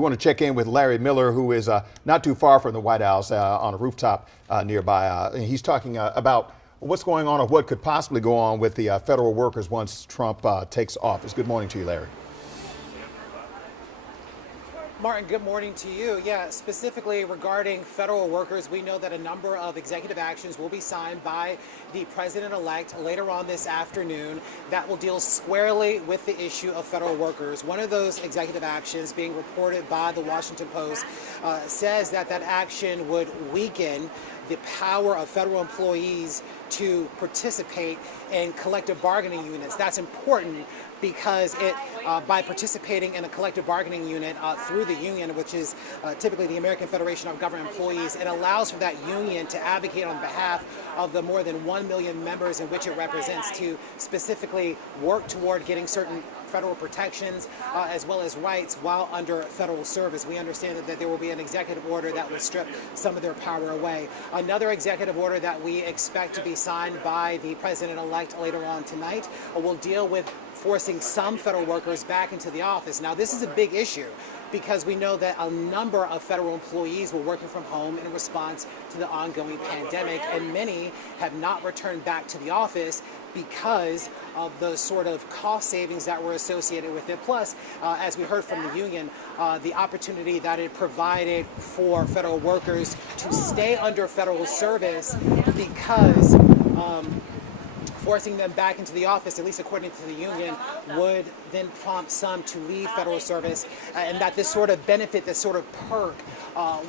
We want to check in with Larry Miller, who is not too far from the White House on a rooftop nearby. And he's talking about what's going on or what could possibly go on with the federal workers once Trump takes office. Good morning to you, Larry. Martin, good morning to you. Yeah, specifically regarding federal workers, we know that a number of executive actions will be signed by the president-elect later on this afternoon that will deal squarely with the issue of federal workers. One of those executive actions being reported by the Washington Post says that action would weaken the power of federal employees to participate in collective bargaining units. That's important because by participating in a collective bargaining unit through the union, which is typically the American Federation of Government Employees, it allows for that union to advocate on behalf of the more than 1 million members in which it represents to specifically work toward getting certain federal protections as well as rights while under federal service. We understand that there will be an executive order that will strip some of their power away. Another executive order that we expect to be signed by the president-elect later on tonight will deal with forcing some federal workers back into the office. Now, this is a big issue because we know that a number of federal employees were working from home in response to the ongoing pandemic, and many have not returned back to the office because of the sort of cost savings that were associated with it. Plus, as we heard from the union, the opportunity that it provided for federal workers to stay under federal service because forcing them back into the office, at least according to the union, would then prompt some to leave federal service, and that this sort of benefit, this sort of perk,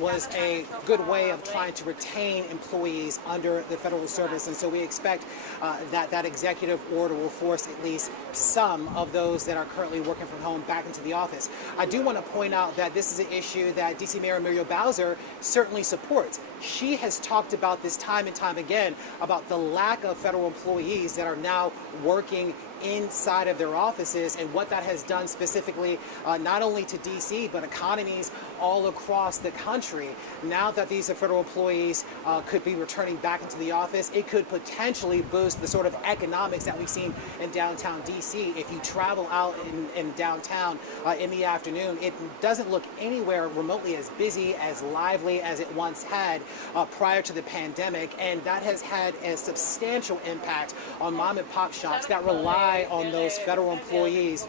was a good way of trying to retain employees under the federal service. And so we expect that executive order will force at least some of those that are currently working from home back into the office. I do want to point out that this is an issue that D.C. Mayor Muriel Bowser certainly supports. She has talked about this time and time again, about the lack of federal employees that are now working inside of their offices and what that has done specifically not only to DC but economies all across the country. Now that these federal employees could be returning back into the office, it could potentially boost the sort of economics that we've seen in downtown DC. If you travel out in downtown in the afternoon, it doesn't look anywhere remotely as busy, as lively as it once had prior to the pandemic, and that has had a substantial impact on mom and pop shops that rely on those federal employees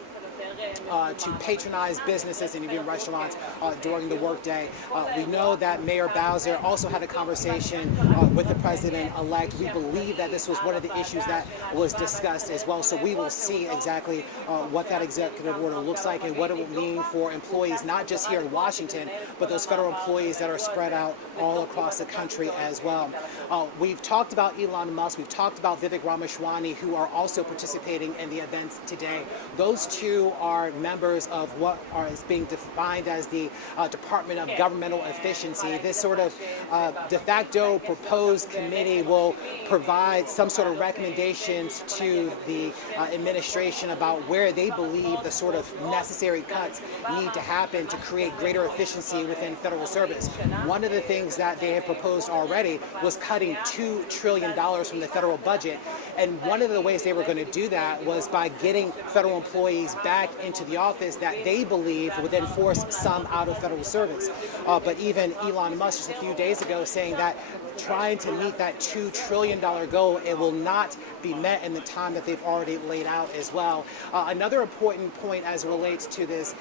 to patronize businesses and even restaurants during the workday. We know that Mayor Bowser also had a conversation with the president-elect. We believe that this was one of the issues that was discussed as well. So we will see exactly what that executive order looks like and what it will mean for employees, not just here in Washington, but those federal employees that are spread out all across the country as well. We've talked about Elon Musk. We've talked about Vivek Ramaswamy, who are also participating in the events today. Those two are members of what is being defined as the Department of Governmental Efficiency. This sort of de facto proposed committee will provide some sort of recommendations to the administration about where they believe the sort of necessary cuts need to happen to create greater efficiency within federal service. One of the things that they have proposed already was cutting $2 trillion from the federal budget, and one of the ways they were going to do that was by getting federal employees back into the office that they believe would then force some out of federal service. But even Elon Musk just a few days ago saying that trying to meet that $2 trillion goal, it will not be met in the time that they've already laid out as well. Another important point as it relates to this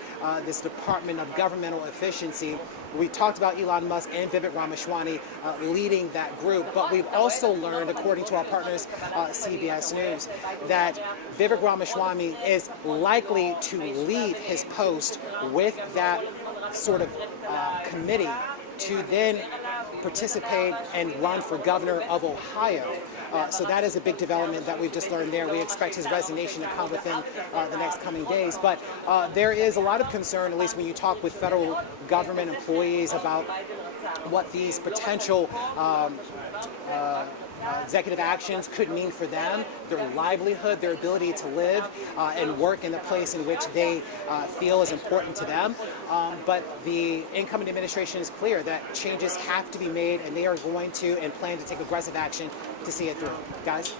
Department of Governmental Efficiency, we talked about Elon Musk and Vivek Ramaswamy leading that group, but we've also learned, according to our partners, CBS News, that Vivek Ramaswamy is likely to leave his post with that sort of committee to then participate and run for governor of Ohio. So that is a big development that we've just learned there. We expect his resignation to come within the next coming days. But there is a lot of concern, at least when you talk with federal government employees, about what these potential executive actions could mean for them, their livelihood, their ability to live and work in the place in which they feel is important to them. But the incoming administration is clear that changes have to be made, and they are going to and plan to take aggressive action to see it through. Guys?